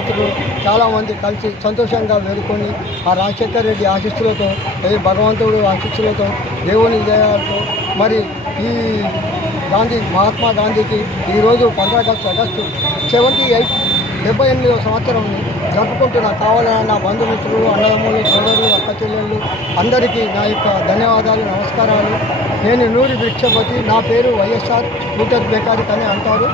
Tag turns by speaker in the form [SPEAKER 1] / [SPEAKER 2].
[SPEAKER 1] స్నేహితులు చాలామంది కలిసి సంతోషంగా వేడుకొని ఆ రాజశేఖర రెడ్డి ఆశిస్తులతో ఈ భగవంతుడు ఆశిస్తులతో దేవుని దయాలతో మరి ఈ గాంధీ మహాత్మా గాంధీకి ఈరోజు పంద్రా ఆగస్టు ఆగస్టు సెవెంటీ ఎయిట్ డెబ్బై ఎనిమిదవ సంవత్సరం జరుపుకుంటున్న కావాలని నా బంధుమిత్రులు అన్నదమ్ములు సోదరులు అక్క చెల్లెళ్ళు అందరికీ నా యొక్క ధన్యవాదాలు నమస్కారాలు. నేను నూరి వృక్షపతి నా పేరు వైఎస్ఆర్ స్కూటర్ మెకానిక్ అని అంటారు.